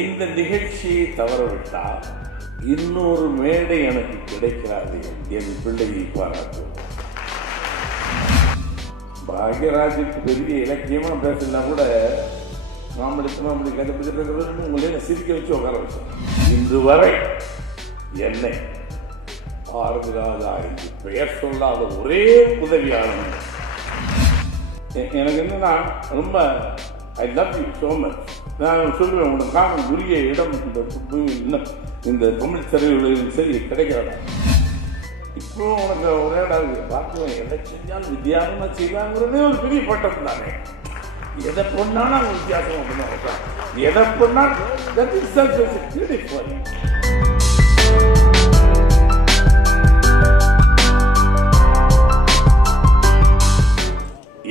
இந்த நிகழ்ச்சியை தவறவிட்டால் இன்னொரு மேடை எனக்கு கிடைக்கிறாது என் பிள்ளையை பாராட்டுவோம். பாக்யராஜுக்கு பெரிய இலக்கியமா பேசலாம் கூட நாமளுக்கு கண்டுபிடிச்சிருக்கிறது உங்களே சிரிக்க வச்சு உட்கார வச்சோம். இன்று வரை என்னை பாரதிராஜா என்று பெயர் சொல்லாத ஒரே உதவியாளர் எனக்கு என்னன்னா ரொம்ப I love you so much. நான் சொல்லுவேன், உனக்கான உரிய இடம் இந்த தமிழ் திரையுலகிலும் சரி கிடைக்கிறதா. இப்போ உனக்கு ஒரே பார்க்குவேன், எதை செஞ்சாலும் வித்தியாசமா செய்வாங்கிறதே ஒரு பெரிய பட்டம் தானே. எதை பொண்ணாலும் அவங்க வித்தியாசம் அப்படின்னா எதை பொண்ணாலும்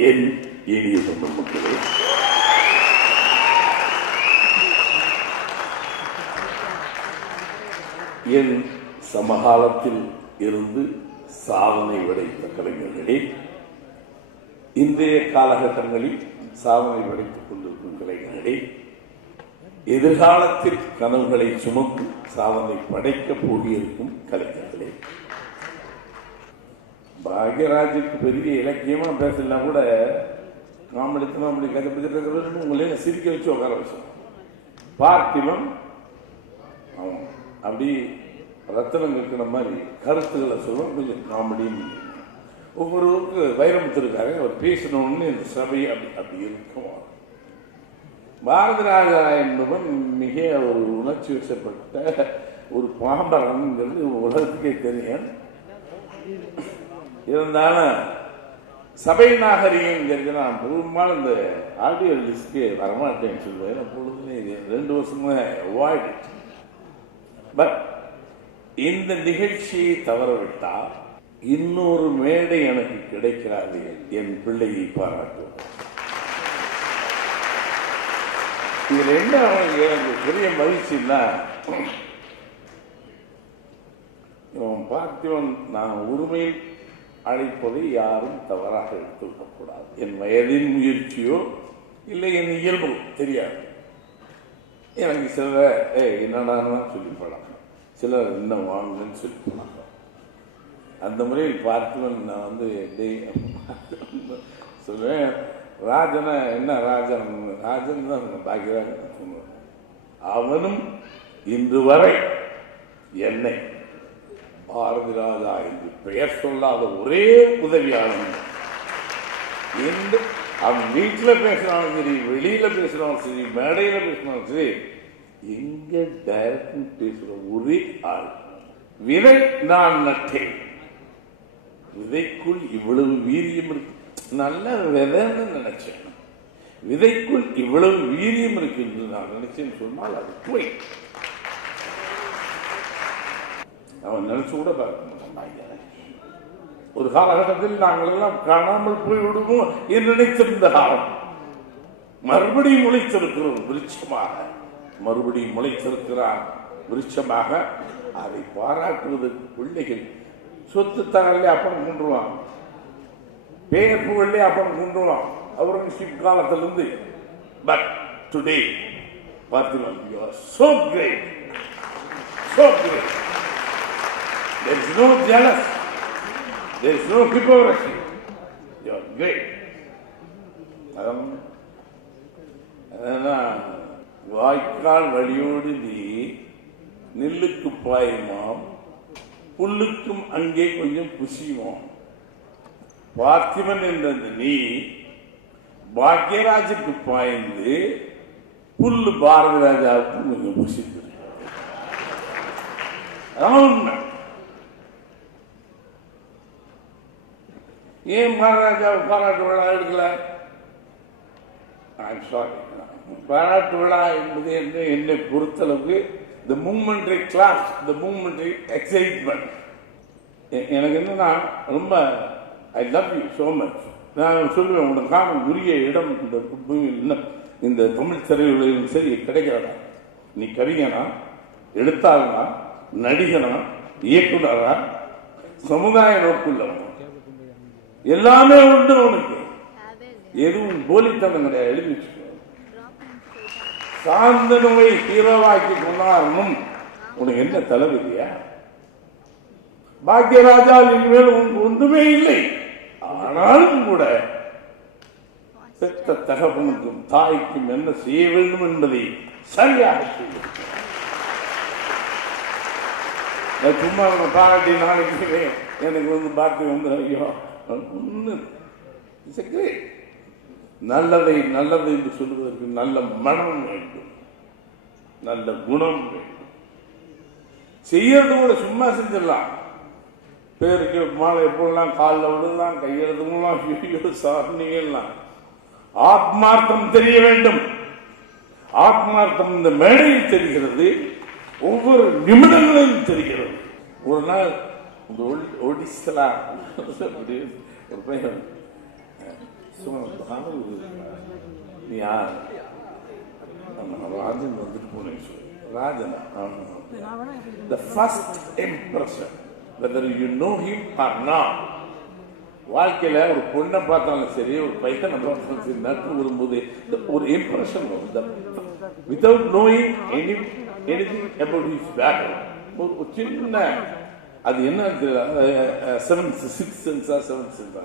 என் இனிய சொந்த மக்களே, என் சமகாலத்தில் இருந்து சாதனை படைத்த கலைஞர்களே, இன்றைய காலகட்டங்களில் சாதனை படைத்துக் கொண்டிருக்கும் கலைஞர்களே, எதிர்காலத்தில் கனவுகளை சுமக்கும் சாதனை படைக்கப் போகியிருக்கும் கலைஞர்களே, பாக்யராஜுக்கு பெரிய இலக்கியமா பேசலாம் கூட நாமளுக்கு கண்டுபிடிச்சிருக்கிறது உங்களே சிரிக்க வச்சு உட்கார வச்சோம். பார்த்திபன் அவன் அப்படி ரத்தனம் இருக்கிற மாதிரி கருத்துக்களை சொல்லுவோம், கொஞ்சம் காமெடின்னு. ஒவ்வொருவருக்கு வைரமுத்து இருக்காரு, அவர் பேசணும்னு இந்த சபை அப்படி இருக்கும். பாரதிராஜா என்பவன் மிக ஒரு உணர்ச்சி வசப்பட்ட ஒரு பாம்பரங்கிறது உலகத்துக்கே தெரியும். இருந்தாலும் சபை நாகரிகம் நான் பெரும்பாலும் இந்த ஆடியோ லிஸ்ட்கே வரமாட்டேன்னு சொல்லுவேன். பொழுதுமே 2 வருஷமா அவாய்ட். பட் இந்த நிகழ்ச்சியை தவறவிட்டால் இன்னொரு மேடை எனக்கு கிடைக்கிறாது என் பிள்ளையை பாராட்டுவோம். இதுல என்ன எனக்கு பெரிய மகிழ்ச்சின்னா, இவன் பார்த்திவன் நான் உரிமையில் அழைப்பதை யாரும் தவறாக எடுத்துவிடக்கூடாது. என் வயதின் முயற்சியோ இல்லை என் இயல்போ தெரியாது. எனக்கு சிலர் என்னடா சொல்லி போனாங்க, சிலர் என்ன வாங்கன்னு சொல்லி போனாங்க. அந்த முறையில் பார்த்திவன் நான் சொல்லுவேன், ராஜனா என்ன ராஜன் தான் பாக்யராஜன் சொன்னார். அவனும் இன்று வரை என்னை பாரதிராஜா என்று பெயர் சொல்லாத ஒரே உதவியாளர். அவன் வீட்டில் பேசினாலும் சரி, வெளியில பேசினாலும் சரி, மேடையில பேசினாலும் சரி, எங்க டைரக்ட் பேசுற ஒரே ஆள். விதை நான் நட்டேன், விதைக்குள் இவ்வளவு வீரியம் இருக்கு. நல்ல விதைன்னு நினைச்சேன், விதைக்குள் இவ்வளவு வீரியம் இருக்கு என்று நான் நினைச்சேன்னு சொன்னால் அது போய் அவன் நினைச்சு கூட பார்க்க மாட்டான். ஒரு காலகட்டத்தில் நாங்கள் எல்லாம் காணாமல் போய் விடுவோம் என்று நினைத்திருந்த காலம் மறுபடியும் முளைத்திருக்கிறோம் விருட்சமாக, மறுபடியும் முளைத்திருக்கிறார் விருட்சமாக. அதை பாராட்டுவதற்கு பிள்ளைகள் சொத்து தகவலே அப்பன் கொண்டுருவான், பெயர் புகழே அப்பன் கொண்டுருவான் அவுரங்கசீப் காலத்திலிருந்து. But today Parthiban, you are so great, so great. There is no jealous, there is no hypocrisy. You are great. வாய்க்கால் வழியோடு நீ நெல்லுக்கு பாயுமாம், புல்லுக்கும் அங்கே கொஞ்சம் புசியுமாம். பார்த்திபன் என்ற நீ பாக்யராஜுக்கு பாய்ந்து புல்லு பாரதிராஜாவுக்கு கொஞ்சம் புசித்து. ஏன் பாரதிராஜாவை பாராட்டு விழா எடுக்கல? பாராட்டு விழா என்பது என்னை பொறுத்தளவுக்கு the momentary class, the momentary excitement. எனக்கு என்னன்னா ரொம்ப I love you so much. நான் சொல்லுவேன், உனக்கான உரிய இடம் இந்த தமிழ் திரையுலகிலும் சரி கிடைக்கிறதா. நீ கவிஞனா, எழுத்தாளனா, நடிகனா, இயக்குனரா, சமுதாய நோக்குள்ளவன், எல்லாமே உண்டு உனக்கு. எதுவும் போலித்தனம் கிடையாது. எழுதி வச்சுக்கோ. சாந்தனுவை ஹீரோவாக்கி கொண்டாடணும். உனக்கு என்ன தலைவிதியா? பாக்யராஜா இனிமேல் ஒன்றுமே இல்லை. ஆனாலும் கூட பெற்ற தகவனுக்கும் தாய்க்கும் என்ன செய்ய வேண்டும் என்பதை சரியாக செய்யும். சும்மா பாராட்டி நாளைக்கு எனக்கு பாக்கி வந்து ஐயோ நல்லதை நல்லது என்று சொல்லுவதற்கு நல்ல மனம் வேண்டும், நல்ல குணம் வேண்டும். செய்யறது கூட சும்மா செஞ்சிடலாம். பேருக்கு மாலை போடலாம், காலில் விடலாம், கையெழுத்துலாம், சாரணிகள்லாம். ஆத்மார்த்தம் தெரிய வேண்டும். ஆத்மார்த்தம் இந்த மேடையில் தெரிகிறது, ஒவ்வொரு நிமிடங்களிலும் தெரிகிறது. ஒரு நாள் ஒடிசலா ஒரு பையன் ராஜன் வந்துட்டு போனேன். Rajan the first impression whether you know him or not. வாழ்க்கையில ஒரு பொண்ணை பார்த்தாலும் சரி, ஒரு பையனை பார்த்தாலும் சரி, நட்பு வரும்போது ஒரு இம்ப்ரெஷன் வரும். Without knowing anything about his background. ஒரு சின்ன அது என்ன சிக்ஸ் சென்ஸா செவன்த் சென்ஸா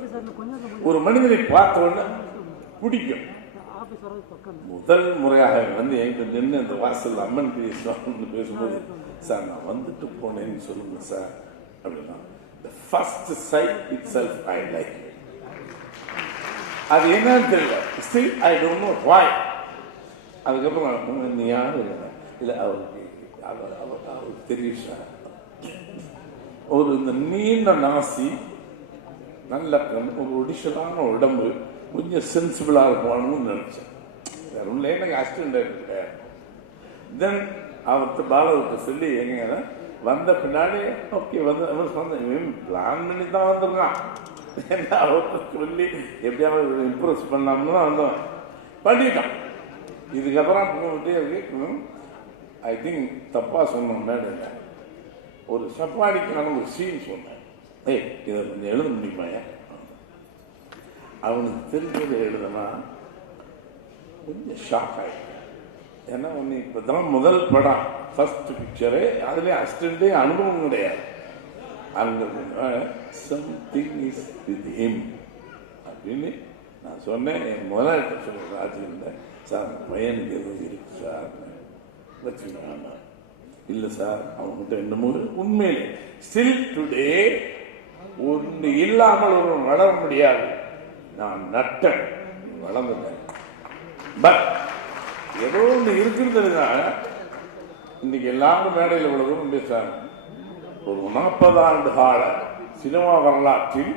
ஒரு மனிதனை பார்த்த உடனே பிடிக்கும். முதல் முறையாக வந்து எங்க நின்று அந்த வாசல் அம்மன் கிரீஸ்வரன் பேசும்போது, சார் நான் வந்துட்டு போனேன்னு சொல்லுங்க சார் அப்படின்னா, the first sight itself I like it. அது என்னன்னு தெரியல, still I don't know why. அதுக்கப்புறம் நீ யாரும் இல்லை அவருக்கு தெரியும் சார். ஒரு இந்த நீண்ட நாசி, நல்ல ஒரு ஒடிஷலான உடம்பு, கொஞ்சம் சென்சிபிளாக இருப்பான்னு நினைச்சேன். எனக்கு அசிஸ்டன்ட். தென் அவர்கிட்ட பாலவர்கிட்ட சொல்லி எங்க வந்த பின்னாடி ஓகே வந்து பிளான் பண்ணி தான் வந்திருக்கான். அவர்கிட்ட சொல்லி எப்படியாவது இம்ப்ரெஸ் பண்ணலாம்னு தான் வந்தோம், பண்ணிட்டான். இதுக்கப்புறம் போகிட்டே இருக்கு. ஐ திங்க் தப்பா சொன்னோம் மேடம். ஒரு சப்பாடிக்கான ஒரு சீன் சொன்னேன். இதை கொஞ்சம் எழுத முடியுமாயா? அவனுக்கு தெரிஞ்சதை எழுதுனா கொஞ்சம் ஷாக் ஆகிட்டேன். ஏன்னா ஒன்று இப்போதான் முதல் படம், ஃபர்ஸ்ட் பிக்சரு, அதுலேயே அசிஸ்டண்டே அனுபவம் கிடையாது. அங்கே சம்திங் இஸ் வித் ஹிம் அப்படின்னு நான் சொன்னேன். என் முதலாளிட்ட சொல்கிறேன், ராஜிருந்தேன், சார் பையனுக்கு எதுவும் இருக்கு சார் வச்சுக்கோங்க. இல்லை சார் அவங்ககிட்ட என்னமோ உண்மையிலே ஸ்டில் டுடே ஒன்று இல்லாமல் ஒரு வளர முடியாது. நான் நட்டேன், வளர்ந்துட்டேன். பட் ஏதோ ஒன்று இருக்குன்றதுனா இன்னைக்கு எல்லாரும் மேடையில் இவ்வளவு தூரம் பேசுறாங்க. ஒரு 40 ஆண்டு கால சினிமா வரலாற்றில்